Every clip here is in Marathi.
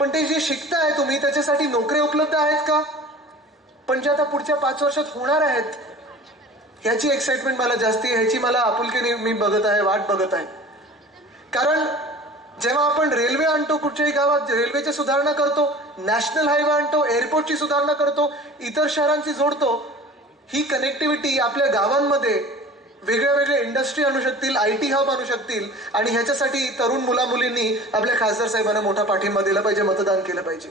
पण ते जे शिकताय तुम्ही त्याच्यासाठी नोकऱ्या उपलब्ध आहेत का? पण जे आता पुढच्या पाच वर्षात होणार आहेत ह्याची एक्साइटमेंट मला जास्ती आहे, ह्याची मला आपुलकीने मी बघत आहे वाट बघत आहे. कारण जेव्हा आपण रेल्वे आणतो कुठच्याही गावात रेल्वेची सुधारणा करतो नॅशनल हायवे आणतो एअरपोर्टची सुधारणा करतो इतर शहरांची जोडतो ही कनेक्टिव्हिटी आपल्या गावांमध्ये वेगळ्या वेगळ्या इंडस्ट्री आणू शकतील आय टी हब आणू शकतील आणि ह्याच्यासाठी तरुण मुला मुलींनी आपल्या खासदार साहेबांना मोठा पाठिंबा दिला पाहिजे मतदान केलं पाहिजे.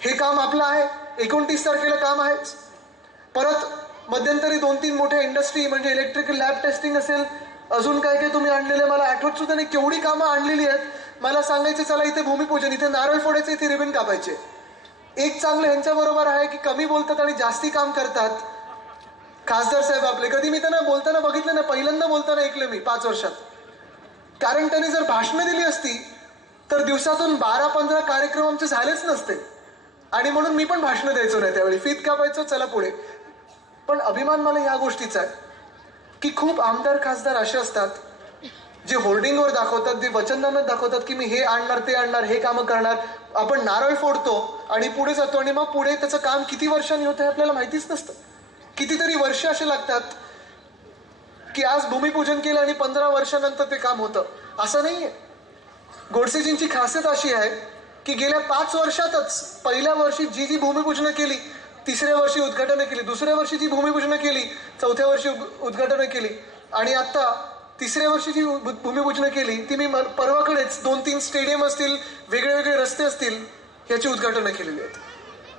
हे काम आपलं आहे एकोणतीस तारखेला काम आहेच परत मध्यंतरी दोन तीन मोठ्या इंडस्ट्री म्हणजे इलेक्ट्रिकल लॅब टेस्टिंग असेल अजून काय काय तुम्ही आणलेले मला आठवत सुद्धा नाही केवढी कामं आणलेली आहेत. मला सांगायचे चला इथे भूमिपूजन इथे नारळ फोडायचे इथे रिबन कापायचे. एक चांगलं ह्यांच्याबरोबर आहे की कमी बोलतात आणि जास्ती काम करतात. खासदार साहेब आपले कधी मी त्यांना बोलताना बघितलं ना पहिल्यांदा बोलताना ऐकलं मी पाच वर्षात. कारण त्यांनी जर भाषणं दिली असती तर दिवसातून बारा पंधरा कार्यक्रम आमचे झालेच नसते. आणि म्हणून मी पण भाषणं द्यायचो नाही त्यावेळी. फीत कापायचो चला पुढे. पण अभिमान मला या गोष्टीचा आहे की खूप आमदार खासदार असे असतात जे होर्डिंगवर दाखवतात जे वचनदानात दाखवतात की मी हे आणणार ते आणणार हे कामं करणार आपण नारळ फोडतो आणि पुढे जातो आणि मग पुढे त्याचं काम किती वर्षांनी होतं हे आपल्याला माहितीच नसतं. कितीतरी वर्ष असे लागतात की आज भूमिपूजन केलं आणि पंधरा वर्षानंतर ते काम होतं. असं नाही आहे गोडसेजींची खासियत अशी आहे की गेल्या पाच वर्षातच पहिल्या वर्षी जी जी भूमिपूजनं केली तिसऱ्या वर्षी उद्घाटनं केली दुसऱ्या वर्षी जी भूमिपूजनं केली चौथ्या वर्षी उद- उद्घाटनं केली आणि आता तिसऱ्या वर्षी जी भू- भूमिपूजनं केली ती मी म- परवाकडेच दोन तीन स्टेडियम असतील वेगळे वेगळे रस्ते असतील याची उद्घाटनं केलेली आहेत.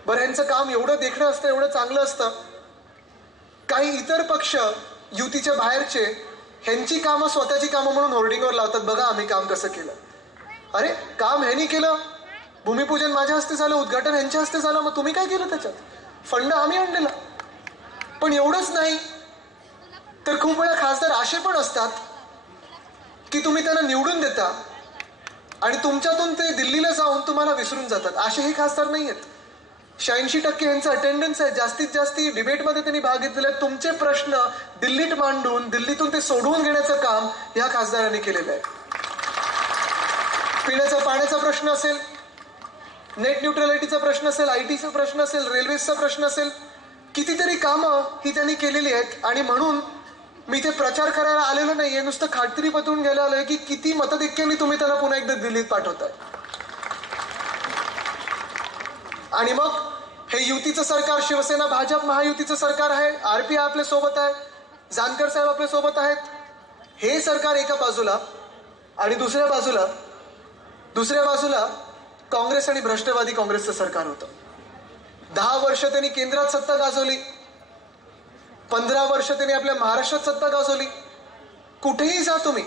बरं यांचं काम एवढं देखणं असतं एवढं चांगलं असतं काही इतर पक्ष युतीच्या बाहेरचे ह्यांची कामं स्वतःची कामं म्हणून होर्डिंगवर लावतात. बघा आम्ही काम कसं केलं. अरे काम ह्यांनी केलं. भूमिपूजन माझ्या हस्ते झालं उद्घाटन ह्यांच्या हस्ते झालं मग तुम्ही काय केलं त्याच्यात? फंड आम्ही आणलेला. पण एवढंच नाही तर खूप वेळा खासदार असे पण असतात की तुम्ही त्यांना निवडून देता आणि तुमच्यातून ते दिल्लीला जाऊन तुम्हाला विसरून जातात. असेही खासदार नाही आहेत शहाऐंशी टक्के यांचं अटेंडन्स आहे. जास्तीत जास्त डिबेटमध्ये त्यांनी भाग घेतलेला आहे तुमचे प्रश्न दिल्लीत मांडून दिल्लीतून ते सोडवून घेण्याचं काम या खासदारांनी केलेलं आहे. पिण्याचा पाण्याचा प्रश्न असेल नेट न्यूट्रलिटीचा प्रश्न असेल आय टीचा प्रश्न असेल रेल्वेचा प्रश्न असेल कितीतरी कामं ही त्यांनी केलेली आहेत. आणि म्हणून मी ते प्रचार करायला आलेलो नाहीये. नुसतं खात्री पटवून घ्यायला आलोय की किती मतधिक्याने तुम्ही त्याला पुन्हा एकदा दिल्लीत पाठवताय. आणि मग हे युतीचं सरकार शिवसेना भाजप महायुतीचं सरकार आहे. आरपी आपल्यासोबत आहे. जानकर साहेब आपल्यासोबत आहेत. हे सरकार एका बाजूला आणि दुसऱ्या बाजूला दुसऱ्या बाजूला काँग्रेस आणि भ्रष्टवादी काँग्रेसचं सरकार होतं. दहा वर्ष त्यांनी केंद्रात सत्ता गाजवली. पंधरा वर्ष त्यांनी आपल्या महाराष्ट्रात सत्ता गाजवली. कुठेही जा तुम्ही.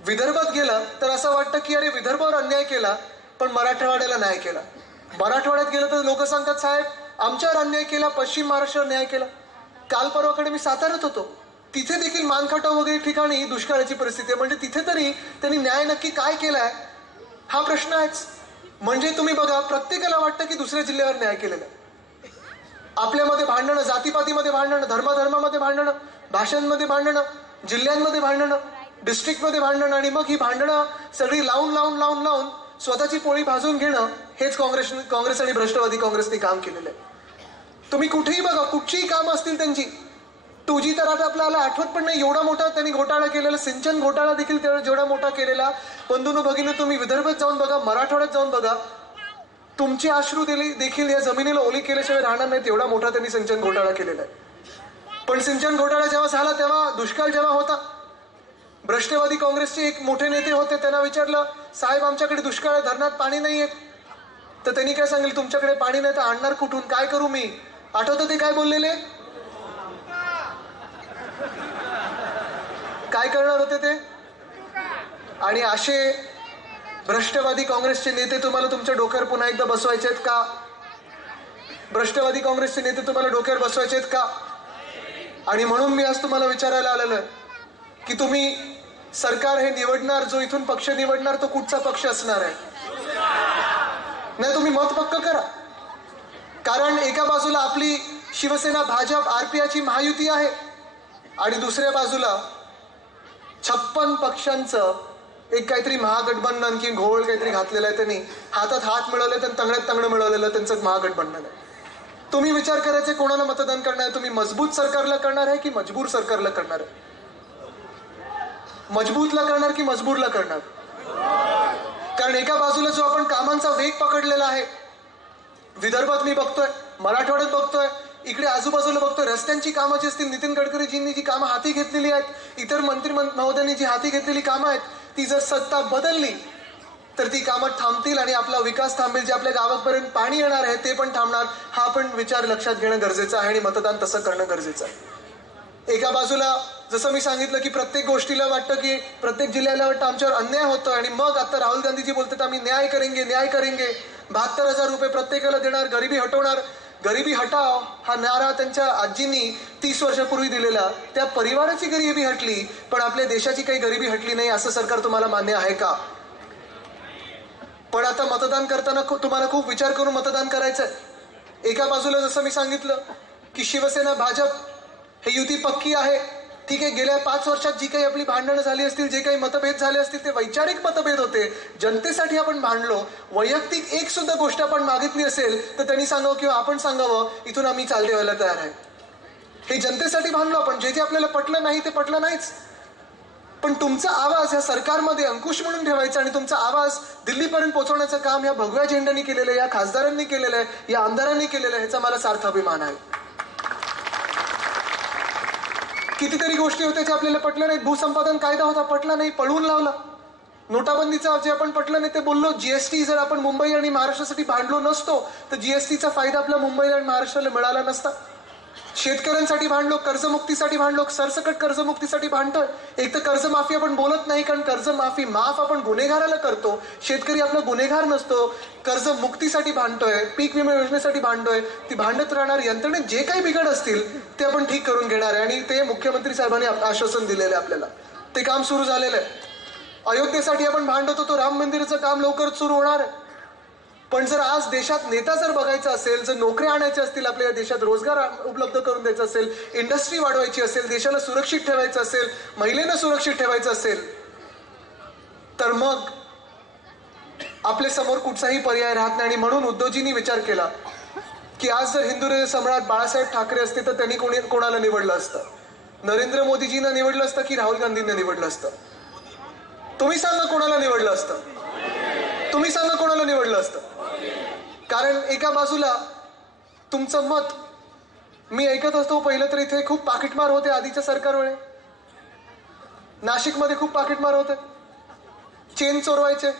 विदर्भात गेलं तर असं वाटतं की अरे विदर्भावर अन्याय केला पण मराठवाड्याला न्याय केला. मराठवाड्यात गेलं तर लोक सांगतात साहेब आमच्यावर अन्याय केला पश्चिम महाराष्ट्रावर न्याय केला. काल परवाकडे मी साताऱ्यात होतो. तिथे देखील मानखटाव वगैरे ठिकाणी दुष्काळाची परिस्थिती आहे. म्हणजे तिथे तरी त्यांनी न्याय नक्की काय केलाय? हा प्रश्न आहेच. म्हणजे तुम्ही बघा प्रत्येकाला वाटतं की दुसऱ्या जिल्ह्यावर न्याय केलेला आहे. आपल्यामध्ये भांडणं जातीपातीमध्ये भांडणं धर्माधर्मामध्ये भांडणं भाषांमध्ये भांडणं जिल्ह्यांमध्ये भांडणं डिस्ट्रिक्टमध्ये भांडणं आणि मग ही भांडणं सगळी लावून लावून लावून लावून स्वतःची पोळी भाजून घेणं हेच काँग्रेस काँग्रेस आणि भ्रष्टवादी काँग्रेसने काम केलेलं आहे. तुम्ही कुठेही बघा कुठचीही कामं असतील त्यांची. टू जी तर आता आपल्याला आठवत पण नाही एवढा मोठा त्यांनी घोटाळा केलेला सिंचन घोटाळा देखील तेवढा- जेवढा मोठा केलेला. बंधून भगिनी तुम्ही विदर्भात जाऊन बघा मराठवाड्यात जाऊन बघा. तुमचे आश्रू दिले देखील या जमिनीला ओली केल्याशिवाय राहणार नाहीत एवढा मोठा त्यांनी सिंचन घोटाळा केलेला आहे. पण सिंचन घोटाळा जेव्हा झाला तेव्हा दुष्काळ जेव्हा होता भ्रष्टवादी काँग्रेसचे एक मोठे नेते होते त्यांना विचारलं साहेब आमच्याकडे दुष्काळ आहे धरणात पाणी नाही आहे तर त्यांनी काय सांगेल तुमच्याकडे पाणी नाही तर आणणार कुठून? काय करू मी? आठवतं ते काय बोललेले? काय करणार होते ते? आणि असे भ्रष्टवादी काँग्रेसचे नेते तुम्हाला तुमच्या डोक्यावर पुन्हा एकदा बसवायचे आहेत का? भ्रष्टवादी काँग्रेसचे नेते तुम्हाला डोक्यावर बसवायचे आहेत का? आणि म्हणून मी आज तुम्हाला विचारायला आलेलं की तुम्ही सरकार हे निवडणार जो इथून पक्ष निवडणार तो कुठचा पक्ष असणार आहे? नाही तुम्ही मत पक्क करा. कारण एका बाजूला आपली शिवसेना भाजप आरपीआयची महायुती आहे आणि दुसऱ्या बाजूला छप्पन पक्षांचं एक काहीतरी महागठबंधन आणखी घोळ काहीतरी घातलेलं आहे त्यांनी. हातात हात मिळवले तर तंगड्यात तंगडं मिळवलेलं त्यांचं महागठबंधन आहे. तुम्ही विचार करायचे कोणाला मतदान करणार आहे? तुम्ही मजबूत सरकारला करणार आहे की मजबूर सरकारला करणार आहे? मजबूतला करणार की मजबूरला करणार? कारण एका बाजूला जो आपण कामांचा वेग पकडलेला आहे विदर्भात मी बघतोय मराठवाड्यात बघतोय इकडे आजूबाजूला बघतोय रस्त्यांची कामं जी असतील नितीन गडकरीजींनी जी कामं हाती घेतलेली आहेत इतर मंत्री महोदयांनी जी हाती घेतलेली कामं आहेत ती जर सत्ता बदलली तर ती कामं थांबतील आणि आपला विकास थांबेल जे आपल्या गावापर्यंत पाणी येणार आहे ते पण थांबणार हा पण विचार लक्षात घेणं गरजेचं आहे आणि मतदान तसं करणं गरजेचं आहे. एका बाजूला जसं मी सांगितलं की प्रत्येक गोष्टीला वाटतं की प्रत्येक जिल्ह्याला वाटतं आमच्यावर अन्याय होतो आणि मग आता राहुल गांधीजी बोलतात आम्ही न्याय करेंगे न्याय करेंगे. बहात्तर हजार रुपये प्रत्येकाला देणार गरिबी हटवणार. गरिबी हटाव हा नारा त्यांच्या आजींनी तीस वर्षापूर्वी दिलेला. त्या परिवाराची गरिबी हटली पण आपल्या देशाची काही गरिबी हटली नाही असं सरकार तुम्हाला मान्य आहे का? पण आता मतदान करताना तुम्हाला खूप विचार करून मतदान करायचं आहे एका बाजूला जसं मी सांगितलं की शिवसेना भाजप हे युती पक्की आहे. ठीक आहे गेल्या पाच वर्षात जी काही आपली भांडणं झाली असतील जे काही मतभेद झाले असतील ते वैचारिक मतभेद होते. जनतेसाठी आपण भांडलो. वैयक्तिक एक सुद्धा गोष्ट आपण मागितली असेल तर त्यांनी सांगावं किंवा आपण सांगावं इथून आम्ही चाल देवायला तयार आहे. हे जनतेसाठी भांडलो आपण. जे जे आपल्याला पटलं नाही ते पटलं नाहीच. पण तुमचा आवाज ह्या सरकारमध्ये अंकुश म्हणून ठेवायचा आणि तुमचा आवाज दिल्लीपर्यंत पोहोचवण्याचं काम या भगव्या झेंड्यांनी केलेलं आहे या खासदारांनी केलेलं आहे या आमदारांनी केलेलं आहे ह्याचा मला सार्थ अभिमान आहे. कितीतरी गोष्टी होत्या ज्या आपल्याला पटल्या नाहीत. भूसंपादन कायदा होता पटला नाही पळवून लावला. नोटाबंदीचा जे आपण पटलं नाही ते बोललो. जीएसटी जर आपण मुंबई आणि महाराष्ट्रासाठी भांडलो नसतो तर जीएसटीचा फायदा आपल्या मुंबई आणि महाराष्ट्राला मिळाला नसता. शेतकऱ्यांसाठी भांडलो कर्जमुक्तीसाठी भांडलो सरसकट कर्जमुक्तीसाठी भांडतोय. एक तर कर्जमाफी आपण बोलत नाही कारण कर्जमाफी माफ आपण गुन्हेगाराला करतो. शेतकरी आपला गुन्हेगार नसतो. कर्जमुक्तीसाठी भांडतोय पीक विमा योजनेसाठी भांडतोय. ती भांडत राहणार यंत्रणेत जे काही बिघड असतील ते आपण ठीक करून घेणार आहे. आणि ते मुख्यमंत्री साहेबांनी आश्वासन दिलेलं आहे आपल्याला. ते काम सुरू झालेलं आहे. अयोध्येसाठी आपण भांडत होतो. राम मंदिराचं काम लवकरच सुरू होणार आहे. पण जर आज देशात नेता जर बघायचा असेल जर नोकऱ्या आणायच्या असतील आपल्या या देशात रोजगार उपलब्ध करून द्यायचा असेल इंडस्ट्री वाढवायची असेल देशाला सुरक्षित ठेवायचं असेल महिलेनं सुरक्षित ठेवायचं असेल तर मग आपल्यासमोर कुठचाही पर्याय राहत नाही. आणि म्हणून उद्धवजींनी विचार केला की आज जर हिंदू सम्राट बाळासाहेब ठाकरे असते तर त्यांनी कोणी कोणाला निवडलं असतं? नरेंद्र मोदीजींना निवडलं असतं की राहुल गांधींना निवडलं असतं? तुम्ही सांगा कोणाला निवडलं असतं? तुम्ही सांगा कोणाला निवडलं असतं? कारण एका बाजूला तुमचं मत मी ऐकत असतो पहिलं तर इथे खूप पाकिटमार होते आधीच्या सरकारमुळे. नाशिकमध्ये खूप पाकिटमार होते. चेन चोरवायचे.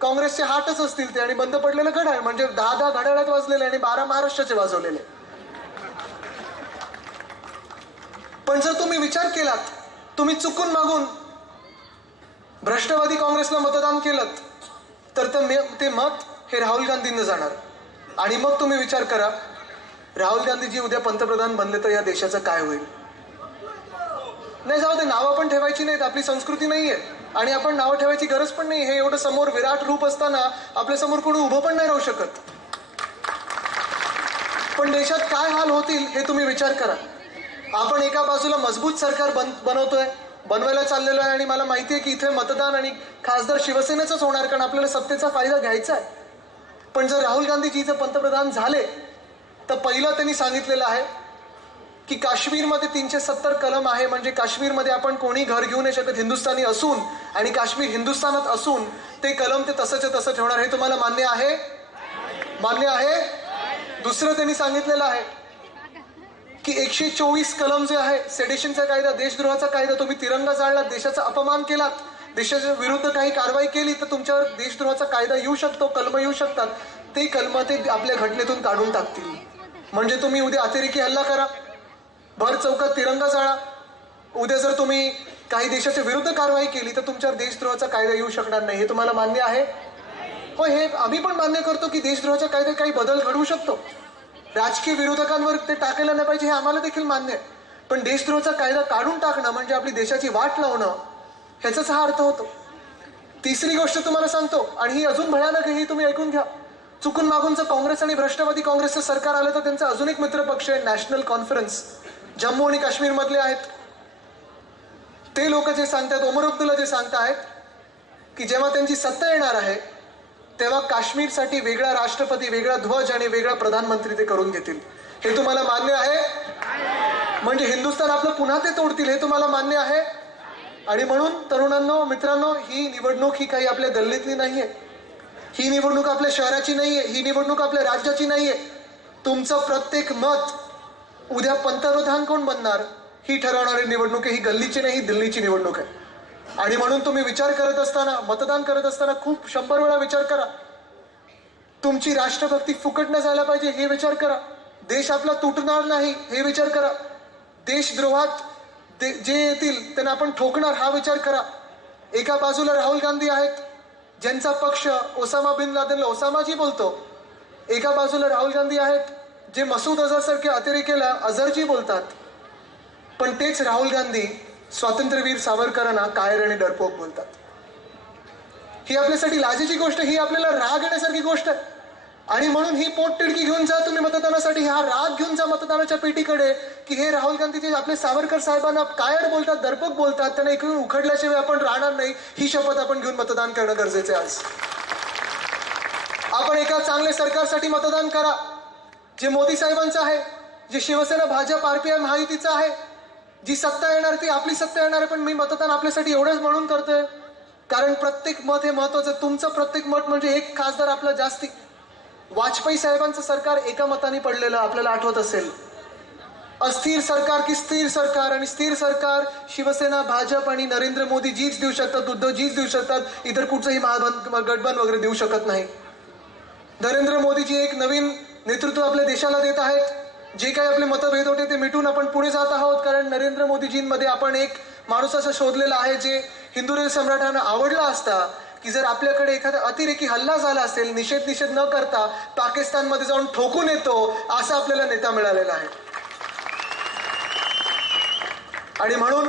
काँग्रेसचे हाटच असतील ते आणि बंद पडलेलं घड्याळ म्हणजे दहा दहा घड्याळात वाजलेले आणि बारा महाराष्ट्राचे वाजवलेले. पण जर तुम्ही विचार केलात तुम्ही चुकून मागून भ्रष्टवादी काँग्रेसला मतदान केलं तर ते ते मत हे राहुल गांधींना जाणार. आणि मग तुम्ही विचार करा राहुल गांधीजी उद्या पंतप्रधान बनले तर या देशाचं काय होईल? नाही जाऊ दे नावं पण ठेवायची नाहीत आपली संस्कृती नाही आहे आणि आपण नावं ठेवायची गरज पण नाही हे एवढं समोर विराट रूप असताना आपल्यासमोर कोणी उभं पण नाही राहू शकत. पण देशात काय हाल होतील हे तुम्ही विचार करा. आपण एका बाजूला मजबूत सरकार बन बनवतोय बनवायला चाललेलो आहे आणि मला माहिती आहे की इथे मतदान आणि खासदार शिवसेनेचंच होणार कारण आपल्याला सत्तेचा फायदा घ्यायचा आहे. पण जर राहुल गांधीजी जर पंतप्रधान झाले तर पहिलं त्यांनी सांगितलेलं आहे की काश्मीरमध्ये तीनशे सत्तर कलम आहे. म्हणजे काश्मीरमध्ये आपण कोणी घर घेऊ नाही शकत हिंदुस्थानी असून आणि काश्मीर हिंदुस्थानात असून ते कलम ते तसंच्या तसं ठेवणार हे तुम्हाला मान्य आहे? मान्य आहे? दुसरं त्यांनी सांगितलेलं आहे की एकशे चोवीस कलम जे आहे सेडिशनचा कायदा देशद्रोहाचा कायदा तुम्ही तिरंगा जाळला देशाचा अपमान केलात देशाच्या विरुद्ध काही कारवाई केली तर तुमच्यावर देशद्रोहाचा कायदा येऊ शकतो कलम येऊ शकतात. ते कलम ते आपल्या घटनेतून काढून टाकतील. म्हणजे तुम्ही उद्या अतिरेकी हल्ला करा भर चौकात तिरंगा जाळा. उद्या जर तुम्ही काही देशाच्या विरुद्ध कारवाई केली तर तुमच्यावर देशद्रोहाचा कायदा येऊ शकणार नाही. हे तुम्हाला मान्य आहे? हो हे आम्ही पण मान्य करतो की देशद्रोहाच्या कायद्यात काही बदल घडवू शकतो. राजकीय विरोधकांवर ते टाकायला नाही पाहिजे हे आम्हाला देखील मान्य आहे. पण देशद्रोहाचा कायदा काढून टाकणं म्हणजे आपली देशाची वाट लावणं ह्याचाच हा अर्थ होतो. तिसरी गोष्ट तुम्हाला सांगतो आणि ही अजून भयानक ही तुम्ही ऐकून घ्या. चुकून मागूनचं काँग्रेस आणि भ्रष्टवादी काँग्रेसचं सरकार आलं तर त्यांचा अजून एक मित्र पक्ष आहे नॅशनल कॉन्फरन्स. जम्मू आणि काश्मीरमधले आहेत. ते लोक जे सांगतात ओमर अब्दुल्ला जे सांगतायत की जेव्हा त्यांची सत्ता येणार आहे तेव्हा काश्मीरसाठी वेगळा राष्ट्रपती वेगळा ध्वज आणि वेगळा प्रधानमंत्री ते करून घेतील. हे तुम्हाला मान्य आहे? म्हणजे हिंदुस्थान आपलं पुन्हा ते तोडतील हे तुम्हाला मान्य आहे? आणि म्हणून तरुणांनो मित्रांनो ही निवडणूक ही काही आपल्या गल्लीतली नाहीये. ही निवडणूक आपल्या शहराची नाहीये ही निवडणूक आपल्या राज्याची नाहीये. तुमचं प्रत्येक मत उद्या पंतप्रधान कोण बनणार ही ठरवणारी निवडणूक आहे ही गल्लीची नाही ही दिल्लीची निवडणूक आहे. आणि म्हणून तुम्ही विचार करत असताना मतदान करत असताना खूप शंभर वेळा विचार करा. तुमची राष्ट्रभक्ती फुकट न झाला पाहिजे हे विचार करा. देश आपला तुटणार नाही हे विचार करा. देशद्रोहात ते जे येतील त्यांना आपण ठोकणार हा विचार करा. एका बाजूला राहुल गांधी आहेत ज्यांचा पक्ष ओसामा बिन लादेनला ओसामाजी बोलतो. एका बाजूला राहुल गांधी आहेत जे मसूद अझरसारख्या अतिरेकेला अझरजी बोलतात. पण तेच राहुल गांधी स्वातंत्र्यवीर सावरकरांना कायर आणि डरपोक बोलतात. ही आपल्यासाठी लाजेची गोष्ट ही आपल्याला राग येण्यासारखी गोष्ट आहे. आणि म्हणून ही पोटतिडकी घेऊन जा तुम्ही मतदानासाठी. हा राग घेऊन जा मतदानाच्या पेटीकडे. की हे राहुल गांधीजी आपले सावरकर साहेबांना कायड बोलतात दर्पक बोलतात त्यांना इकडून उखडल्याशिवाय आपण राहणार नाही. ही शपथ आपण घेऊन मतदान करणं गरजेचं आहे आज. आपण एका चांगल्या सरकारसाठी मतदान करा. जे मोदी साहेबांचं आहे जे शिवसेना भाजप आरपीआय महायुतीचं आहे जी सत्ता येणार ती आपली सत्ता येणार आहे पण मी मतदान आपल्यासाठी एवढंच म्हणून करतोय. कारण प्रत्येक मत हे महत्वाचं तुमचं प्रत्येक मत म्हणजे एक खासदार आपला जास्ती. वाजपेयी साहेबांचं सरकार एका मताने पडलेलं आपल्याला आठवत असेल. अस्थिर सरकार की स्थिर सरकार? आणि स्थिर सरकार शिवसेना भाजप आणि नरेंद्र मोदी जीच देऊ शकतात उद्धव जीच देऊ शकतात इतर कुठचंही महाबंध गठबंध वगैरे देऊ शकत नाही. नरेंद्र मोदीजी एक नवीन नेतृत्व आपल्या देशाला देत आहेत. जे काही आपले मतभेद होते ते मिटून आपण पुढे जात आहोत कारण नरेंद्र मोदीजींमध्ये आपण एक माणूस असा शोधलेला आहे जे हिंदू सम्राटांना आवडला असता की जर आपल्याकडे एखादा अतिरेकी हल्ला झाला असेल निषेध निषेध न करता पाकिस्तानमध्ये जाऊन ठोकून येतो असा आपल्याला नेता मिळालेला आहे. आणि म्हणून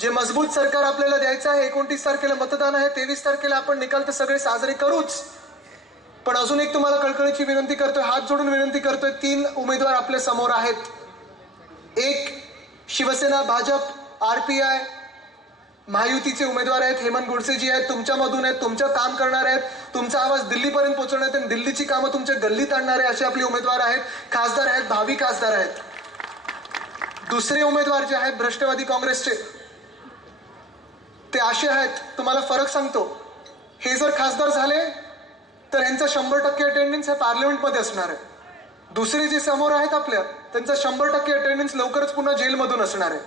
जे मजबूत सरकार आपल्याला द्यायचं आहे एकोणतीस तारखेला मतदान आहे तेवीस तारखेला आपण निकाल तर सगळे साजरे करूच. पण अजून एक तुम्हाला कळकळीची विनंती करतोय हात जोडून विनंती करतोय तीन उमेदवार आपल्यासमोर आहेत. एक Shiv Sena Bhajap R P I महायुतीचे उमेदवार आहेत हेमंत गोडसेजी आहेत तुमच्यामधून आहेत तुमचं काम करणार आहेत तुमचा आवाज दिल्लीपर्यंत पोहोचवण्यात आणि दिल्लीची कामं तुमच्या गल्लीत आणणारे असे आपले उमेदवार आहेत खासदार आहेत भावी खासदार आहेत. दुसरे उमेदवार जे आहेत भ्रष्टवादी काँग्रेसचे ते असे आहेत तुम्हाला फरक सांगतो. हे जर खासदार झाले तर ह्यांचा शंभर टक्के अटेंडन्स हे पार्लमेंटमध्ये असणार आहे. दुसरे जे समोर आहेत आपल्या त्यांचा शंभर टक्के अटेंडन्स लवकरच पुन्हा जेलमधून असणार आहे.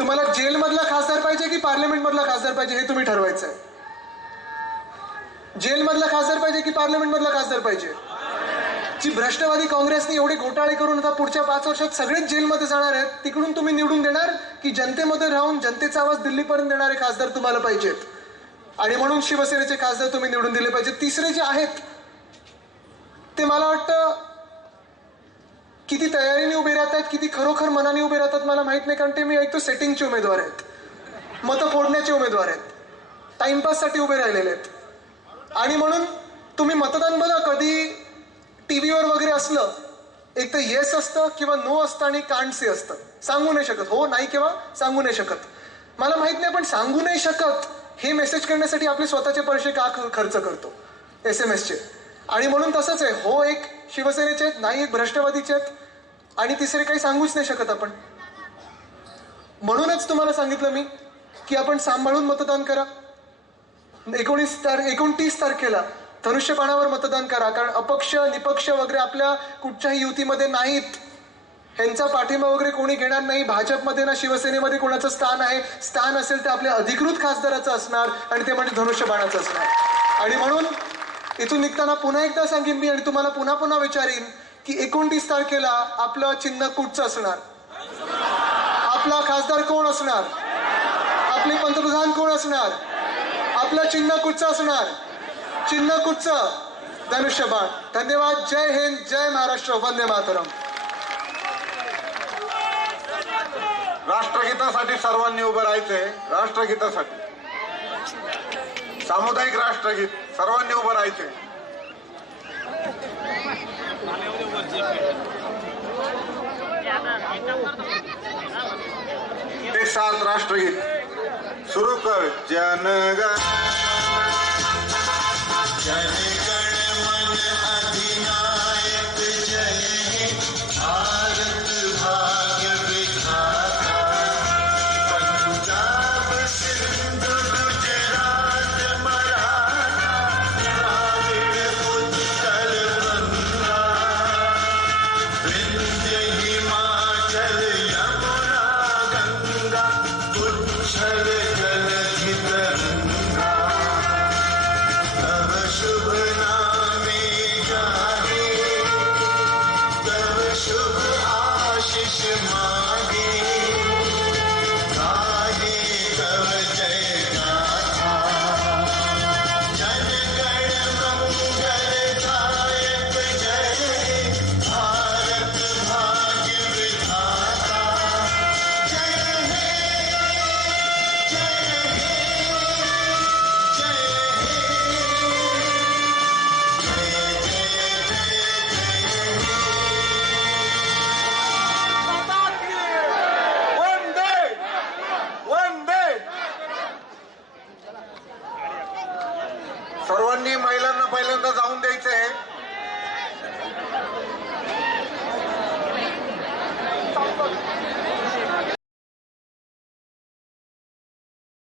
तुम्हाला जेलमधला खासदार पाहिजे की पार्लमेंटमधला खासदार पाहिजे हे तुम्ही ठरवायचं आहे जेलमधला खासदार पाहिजे की पार्लमेंटमधला खासदार पाहिजे? जी भ्रष्टवादी काँग्रेसने एवढे घोटाळे करून आता पुढच्या पाच वर्षात सगळेच जेलमध्ये जाणार आहेत तिकडून तुम्ही निवडून देणार की जनतेमध्ये राहून जनतेचा आवाज दिल्लीपर्यंत देणारे खासदार तुम्हाला पाहिजेत? आणि म्हणून शिवसेनेचे खासदार तुम्ही निवडून दिले पाहिजे तिसरे जे आहेत ते मला वाटतं किती तयारीने उभे राहतात किती खरोखर मनाने उभे राहतात मला माहीत नाही कारण ते मी ऐकतो सेटिंगचे उमेदवार आहेत. मतं फोडण्याचे उमेदवार आहेत. टाइमपाससाठी उभे राहिलेले आहेत. आणि म्हणून तुम्ही मतदान बघा कधी टी व्हीवर वगैरे असलं एक तर येस असतं किंवा नो असतं आणि कांडसे असतं. सांगू नाही शकत. हो नाही किंवा सांगू नाही शकत. मला माहीत नाही पण सांगू नाही शकत हे मेसेज करण्यासाठी आपले स्वतःचे पैसे का खर्च करतो? एस एम एसचे आणि म्हणून तसंच आहे. हो एक शिवसेनेचे आहेत नाही एक भ्रष्टवादीचे आहेत. आणि तिसरे काही सांगूच नाही शकत आपण. म्हणूनच तुम्हाला सांगितलं मी की आपण सांभाळून मतदान करा. एकोणीस तार एकोणतीस तारखेला धनुष्यबाणावर मतदान करा कारण अपक्ष निपक्ष वगैरे आपल्या कुठच्याही युतीमध्ये नाहीत. ह्यांचा पाठिंबा वगैरे कोणी घेणार नाही. भाजपमध्ये ना शिवसेनेमध्ये कोणाचं स्थान आहे. स्थान असेल ते आपल्या अधिकृत खासदाराचं असणार आणि ते म्हणजे धनुष्यबाणाचं असणार. आणि म्हणून इथून निघताना पुन्हा एकदा सांगेन मी आणि तुम्हाला पुन्हा पुन्हा विचारीन की एकोणतीस तारखेला आपलं चिन्ह कुठचं असणार? आपला खासदार कोण असणार? आपले पंतप्रधान कोण असणार? आपलं चिन्ह कुठचं असणार? चिन्ह कुठचं? धनुष्यबाण धन्यवाद. जय हिंद जय महाराष्ट्र. वंदे मातरम. राष्ट्रगीतासाठी सर्वांनी उभं राहायचंय. राष्ट्रगीतासाठी. सामुदायिक राष्ट्रगीत. सर्वांनी उभं राहायचंय. ते सात राष्ट्रगीत सुरू कर तर जनगण वंदे